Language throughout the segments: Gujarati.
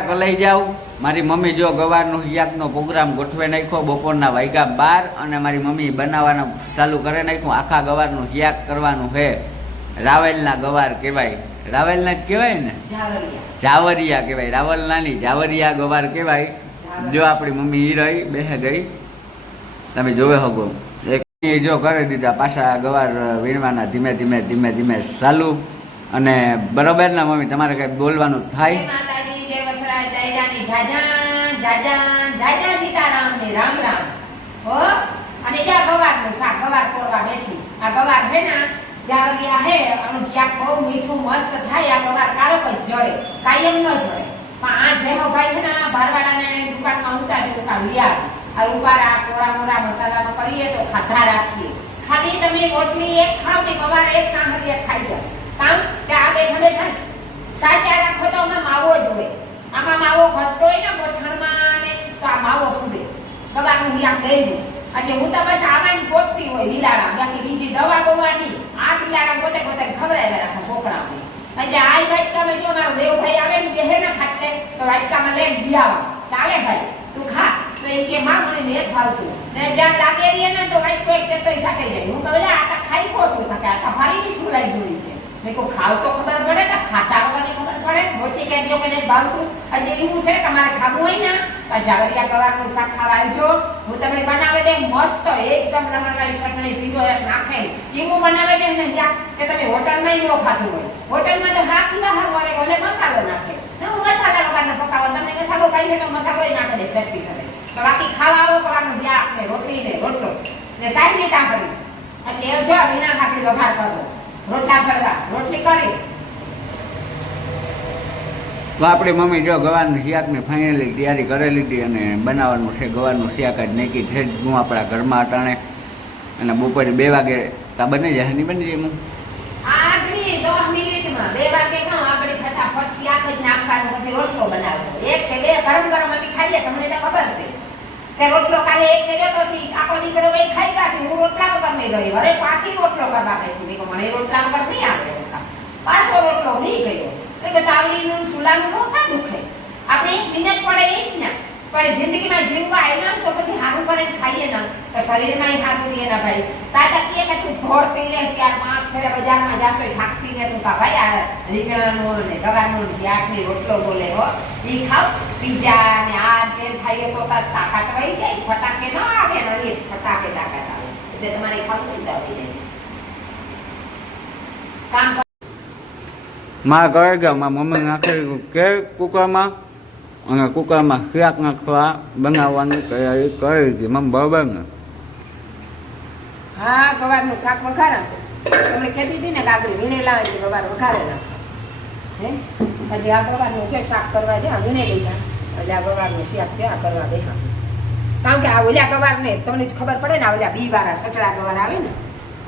લઈ જાઉં. મારી મમ્મી જો ગવારનો હિયાકનો પ્રોગ્રામ ગોઠવી નાખ્યો. બપોરના વાગ્યા 12 અને મારી મમ્મી બનાવવાનું ચાલુ કરી નાખ્યું. આખા ગવારનું હિયાક કરવાનું છે. રાવલના ગવાર કહેવાય. રાવલના જ કહેવાય ને, જાવરિયા કહેવાય. રાવલનાની જાવરિયા ગવાર કહેવાય. જો આપણી મમ્મી ઈ રહી બેસે ગઈ, તમે જોવે હગો એક જો કરી દીધા પાછા ગવાર વીણવાના ધીમે ધીમે ધીમે ધીમે ચાલુ. અને બરોબર ના મમ્મી, તમારે કઈ બોલવાનું થાય? સીતારામ ને રામ રામ હો. અને જ્યાં ગવારનું શાક, ગવાર તોડવા બેઠી. આ ગવાર છે ને જાવરિયા હે, અને જ્યાં બહુ મીઠું મસ્ત થાય. આ ગવાર કાળો જ જડે, કાયમ ન જડે. પણ આ જેહો ભાઈ છે ને ભારવાડાને દુકાનમાં ઉતારી ઉતાર લઈ આવે. આ ઉપારા કોરા મોરા મસાલામાં કરીએ તો ખાધા રાખીએ. ખાલી તમે રોટલી એક ખાવ ને ગવાર એક નાહરી એક ખાઈ જાવ. કામ ચા બેઠા બેઠા સાચા રાખો તો આમાં માવો જ હોય. આમાં માવો ઘટતો હોય ને ગોઠણમાં ને તો આ માવો ફૂટે. ગવારનું હિયાક બેરું એટલે હું તો બસ આમાં ગોતતી હોય બિલાડા, બાકી બીજી દવા બોવાની. આ બિલાડા ગોતે ગોતે ખવડાવ્યા રાખે છોકરાઓને. એટલે આ વાટકામાં જો મારો દેવભાઈ આવે ને બેહે ને ખાતે તો વાટકામાં લઈને દિયાવા ચાલે ભાઈ તું ખા. તો એ કે માં મને નેત ભાવતું ને જ્યાં લાગે રહીએ ને તો વાટકો એક તેતોય સાટે જાય. હું કહું આ તો ખાઈ ખોતું થકે, આ તો ફરી ની છુરાઈ જોઈ છે. મેં કહું ખાવ તો ખબર પડે ને, ખાતા વગરની ખબર પડે. મોટી કહી દો કે નહીં ભાવતું. એટલે એવું છે તમારે ખાવું હોય ને તો જાવરિયા ગવારનું શાક ખાવા આવજો. હું તમને બનાવે દે મસ્ત એકદમ રમણવાળી ચટણી પીડો એક નાખે એવું બનાવે દે ને કે તમે હોટલમાં ઈ ન ખાતું હોય. હોટલમાં તો હાથ ના હાર વાળે ઓલે મસાલો નાખે ને હું મસાલા વગરના પકાવો. તમને મસાલો પાઈ છે તો મસાલો નાખી દે ચટણી કરે. તો બાકી ખાવા વગરનું યાક ને રોટલી ને રોટલો ને સાઈડ ની તા કરી એટલે જો વિના ખાટલી વઘાર કરો, રોટલા કરવા, રોટલી કરી. તો આપણી મમ્મી જો ગવારનું શાકની ફાઇનલી તૈયારી કરેલી હતી અને બનાવવાનું છે. ગવારનું શાક જ નાખી છે હું આપણા ઘરમાં અટાણે. અને બપોરે 2 વાગે તા બની જાય. નહીં બની જાય? આગળ 10 મિનિટમાં 2 વાગે ખાવ આપણે ફટાફટ શાક જ નાખવાનું, પછી રોટલો બનાવવો. 1 કે 2 ગરમ ગરમ અમે ખાઈએ. તમને તો ખબર છે કે રોટલો કાલે એક કર્યો તો કાકો દીકરો ભાઈ ખાઈ કાઢી. હું રોટલા વગર નહીં રહી. અરે પાછી રોટલો કરવા બેઠી. મેં મને રોટલા વગર નહીં આવડે. પાછો રોટલો નહીં ગયો. કે તાવડીનું ચૂલાનું નો કા દુખે. આપણે 1 મિનિટ પડે એ જ ના પણ જિંદગીમાં જીવવા આવ્યા તો પછી સારું કરીને ખાઈએ ને તો શરીરમાં સારું રહે ને ભાઈ. તાતા કે તું દોડતી રહેશ યાર, 5 ફેરે બજારમાં જાતો થાકતી ને તું કા ભાઈ આ રીંગણાનો ને ગવારનો ને શાકની રોટલો બોલે હો ઈ ખાવ. પીઝા ને આ તેલ ખાઈએ તો તાકાત વહી જાય. ફટાકે ન આવે ને ફટાકે તાકાત આવે. એટલે તમારે ખાવું ચિંતા થઈ જાય. કામ માં કહે કે મમ્મી નાખે કે કુકરમાં અને કુકરમાં શાક નાખવા બનાવવાનું તૈયારી કરી હતી મમ્મી, બરાબર ને? હા, ગવારનું શાક વઘારા. તમને કહેતી હતી ને કે આપણે વીણેલા હોય છે ગવાર વઘારે નાખો હે. એટલે આ ગવારનું છે શાક કરવા છે વીણે લીધા. એટલે આ ગવારનું શાક છે આ કરવા બેહા. કારણ કે આ ઓલા ગવાર ને તમને ખબર પડે ને, ઓલા બી વાળા સટડા ગવાર આવે ને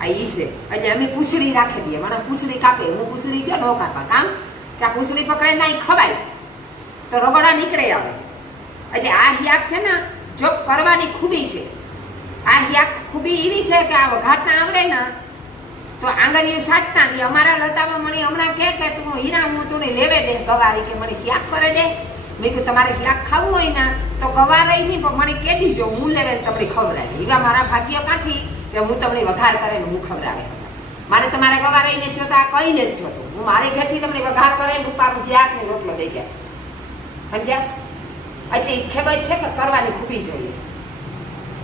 આ ઈ છે. એટલે અમે પૂછડી રાખી દઈએ. મને પૂછડી કાપે, હું પૂછડી જો ન કાપા. કામ કે આ પૂછડી પકડે ના ખવાય તો રગડા નીકળે આવે. એટલે આ હિયાક છે ને જો કરવાની ખૂબી છે. આ હિયાક ખૂબી એવી છે કે આ વઘાટના આવડે ને તો આંગળીઓ સાટતા દે. અમારા લતામાં મને હમણાં કે તું હીરા હું તું લેવે દે ગવારી કે મને હિયાક કરે દે. મેં કહ્યું તમારે હિયાક ખાવું હોય ને તો ગવાર નહીં પણ મને કહી દીજો, હું લેવે તમને ખવડાવી. એવા મારા ભાગ્ય ક્યાંથી કે હું તમને વઘાર કરે ને હું ખવડાવે. મારે તમારે ગવાર રહીને જોતા કઈ ને જ જોતું. હું મારી ઘરથી તમને વઘાર કરે ને ઉપાડું શાક ને રોટલો દઈ જાય. સમજ્યા? એટલે ખબર છે કે કરવાની ખૂબી જોઈએ.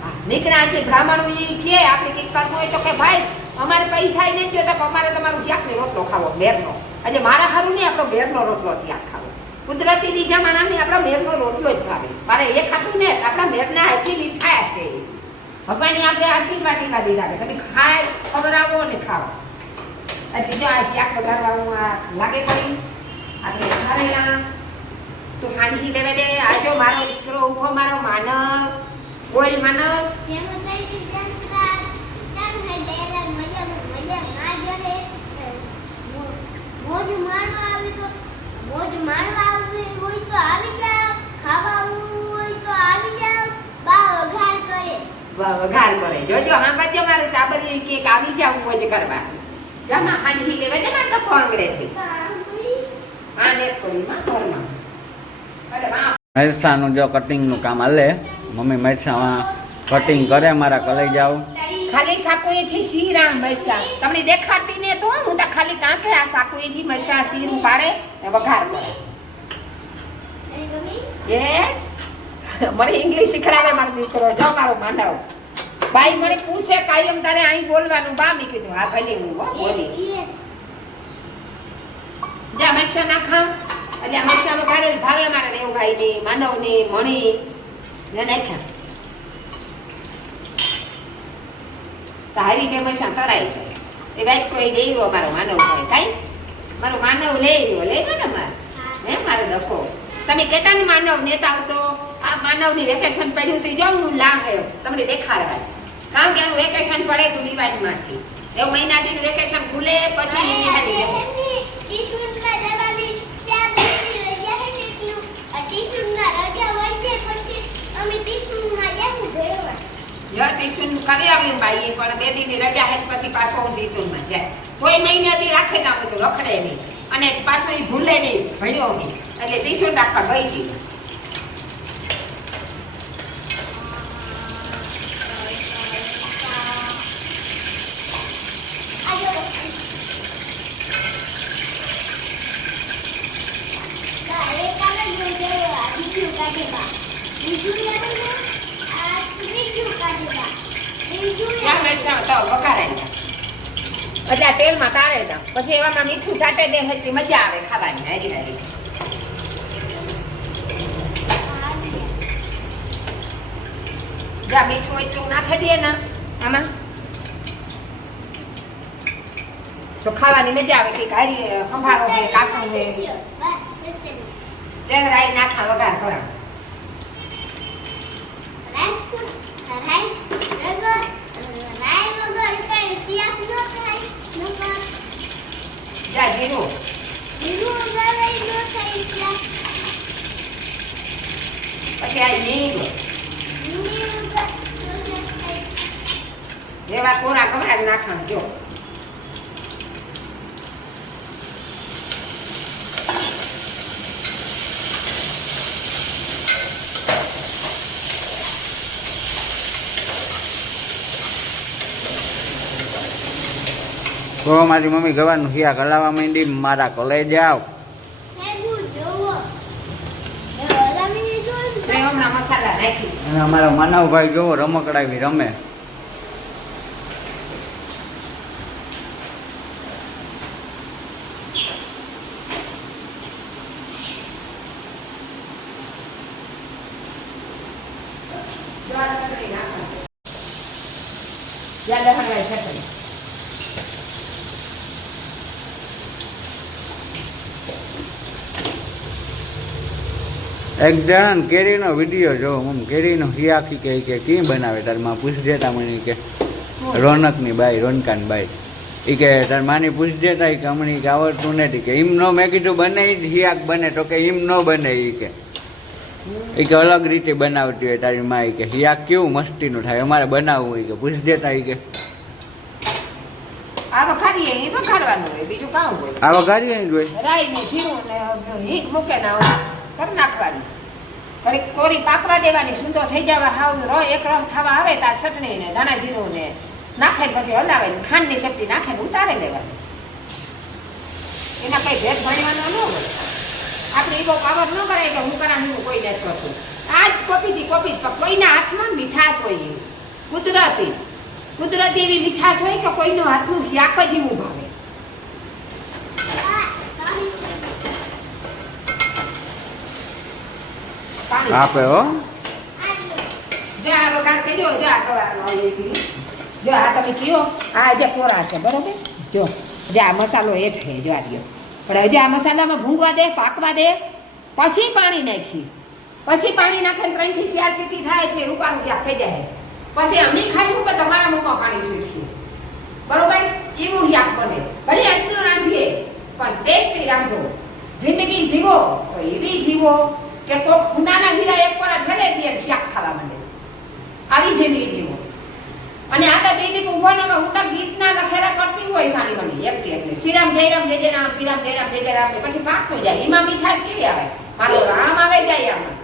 હા, નીકળ્યા એટલે બ્રાહ્મણો એ કે આપણે કંઈક કરવું હોય તો કે ભાઈ અમારે પૈસા નથી જોતા પણ અમારે તમારું શાક ને રોટલો ખાવો મેરનો. એટલે મારા સારું નહીં આપણો મેરનો રોટલો શાક ખાવો. કુદરતી બીજા માણસને આપણો મેરનો રોટલો જ ભાવે. મારે એ ખાતું ને આપણા મેરના હાથી મીઠાયા છે. ભગવાનની આપણે આશીર્વાદ દીધા કે તમે ખાય ખવડાવો ને ખાઓ. એટલે જો આ શાક વઘારવાનું આ લાગે પડી આપણે વઘારેલા તો હાંજી લેવા દે. આ જો મારો દીકરો ઉભો, મારો માનવ બોલ માનવ. વઘાર કરે જોજો. હા બાજુ મારું ટાબરિયું કે આવી જાવ મોજ કરવા. જમા હાંડી લેવા દે મારે તો કોંગડે થી આ ને પડી માં ઘરમાં. મરચાંનું જો કટિંગનું કામ હાલે. મમ્મી મરચાં કટિંગ કરે મારા કલાઈ જાવ. ખાલી સાકુએથી શીરા મરચા તમને દેખાતી ને તો હું તો ખાલી કાંકે આ સાકુએથી મરચા શીરું પાડે ને વઘાર કરે. યસ મને ઇંગ્લિશ શીખડાવે મારો દીકરો. જો મારો માનવ ભાઈ મને પૂછે કાયમ તારે અહીં બોલવાનું. બા મેં કીધું હા ભલે હું બોલી. જા મરચા નાખા એટલે આ મરચા વઘારેલ ભાવે મારા દેવભાઈ ને માનવ ને મણી ને નાખ્યા. તારી બે મરચા તરાઈ જાય એ વાત કોઈ લેવો મારો માનવ હોય કાઈ મારો માનવ લેવો ને મારે હે મારો ડખો. તમે કહેતા ને માનવ નેતા તો આ માનવની વેકેશન પડ્યું હતું જો હું લાગે તમને દેખાડવા. કારણ કે આનું વેકેશન પડે તો દિવાળીમાંથી એવું મહિનાથી વેકેશન ખુલે પછી ટ્યુશન કરી આવ્યું બાઈએ પણ 2 દીની રજા હે પછી પાછો હું ટ્યુશનમાં જાય. કોઈ મહિનાથી રાખે ના બધું રખડે નહીં અને પાછો એ ભૂલે નહીં ભણ્યો નહીં એટલે ટ્યુશન રાખવા ગઈ હતી. એટલે તેલમાં તારે પછી એવામાં મીઠું સાટે દે એટલે મજા આવે ખાવાની. હારી હારી જા મીઠું એટલું નાખી દે ને આમાં તો ખાવાની મજા આવે. કે હારી સંભારો છે કાસણ છે તે રાઈ નાખા વઘાર કરા. જા જીરું પછી આ લીંગ એવા કોરા કમરા નાખવાનું. જો તો મારી મમ્મી ગવાનું શિયા હલાવવા માંડી. મારા કલાઈ જાવ મસાલા નાખી અને અમારા માનવભાઈ જોવો રમકડાવી રમે. એક જણ કેરીનો વિડીયો જોવો મમ્મી કેરીનો હિયાકી કે કેમ બનાવે તાર માં પૂછજે તા મને કે રોનકની બાઈ રોનકાની બાઈ એ કે તાર માની પૂછજે તા કે હમણાં કે આવડતું નથી કે એમ નો મેં કીધું બને જ હિયાક બને તો કે એમ ન બને એ કે અલગ રીતે બનાવતી હોય તારી માં કે હિયાક કેવું મસ્તીનું થાય અમારે બનાવવું હોય કે પૂછજે તા કે આ વઘારીએ એ વઘારવાનું હોય બીજું કામ હોય. આ વઘારીએ જ હોય રાઈ ને જીરું ને હિંગ મૂકે ના કરી નાખવાની. ઘડીક કોરી પાકવા દેવાની સુંદર થઈ જવા હાવ એક રસ થવા આવે તાર ચટણી ને ધાણા જીરું ને નાખે પછી હલાવે ખાંડની શક્તિ નાખે ઉતારે લેવાની. એના કઈ ભેદ ભણવાનો ન હોય. આપણે એવો પાવર ન કરાય કે હું કરાવું કોઈ નથી કરતું. આ જ કોપી પણ કોઈના હાથમાં મીઠાશ હોય એવી કુદરતી એવી મીઠાશ હોય કે કોઈનો હાથનું યાક જ એવું ભાવે. આપે હો જો આ વઘાર કર્યો જો આ ગવારનો જો આ તમે કયો આ જે કોરા છે બરોબર. જો જે આ મસાલો હેઠ છે જો આ રહ્યો પણ હજી આ મસાલામાં ભૂંગવા દે પાકવા દે પછી પાણી નાખી પછી પાણી નાખે 3 થી 4 સીટી થાય એટલે રૂપાનું ક્યાંક થઈ જાય. પછી અમે ખાઈ પણ તમારા મોંમાં પાણી છૂટશે બરોબર. એવું યાક બને ભલે આજનું રાંધીએ પણ ટેસ્ટી રાંધો. જિંદગી જીવો તો એવી જીવો કે કોક હુનાના હીરા એક પર ઠેલે દે ક્યાંક ખાવા માંડે આવી જિંદગી જીવો. અને આ તો દીદી ઉભોને કે હું તો ગીતના લખેલા કરતી હોય સાની બની એકલી શ્રીરામ જયરામ જય જય રામ શ્રીરામ જયરામ જય જય રામ પછી પાકતો જાય. એમાં મીઠાશ કેવી આવે મારો રામ આવે જાય આમાં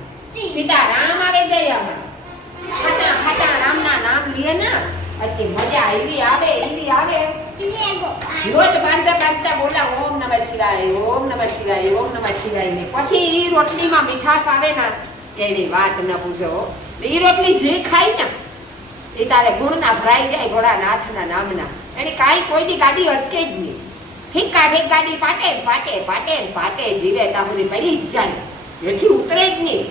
હમતા બોલા ઓમ નમઃ શિવાય, ઓમ નમઃ શિવાય, ઓમ નમઃ શિવાય ને પછી ઈ રોટલીમાં મીઠાશ આવે ને એની વાત ન પૂછો. ઈ રોટલી જે ખાય ને એ તારે ગુણના ભરાઈ જાય ભોળાનાથના નામના. એની કાંઈ કોઈની ગાડી અટકે જ નહીં. ઠીક કાઢે ગાડી પાટે પાટે પાટે પાટે જીવે ત્યાં સુધી પડી જ જાય, એથી ઉતરે જ નહીં.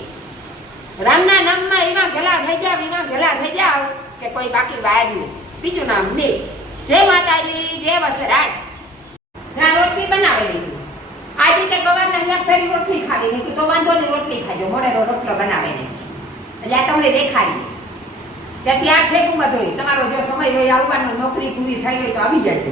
રામના નામમાં એવા ગલા થઈ જાવ, એવા ગલા થઈ જાવ કે કોઈ બાકી બહાર નહીં, બીજું નામ નહીં. જય માતાજી, જય વસરાજ. જ્યાં રોટલી બનાવી લીધી, આજે કે ગવારના એક ફેરી રોટલી ખાવી, મેં કીધું તો વાંધો નહીં રોટલી ખાજો, મોડેરો રોટલો બનાવે નહીં. એટલે આ તમને દેખાડીએ ત્યાંથી આ થેગું બધું. તમારો જો સમય હોય આવવાનો, નોકરી પૂરી થઈ ગઈ તો આવી જાય છે.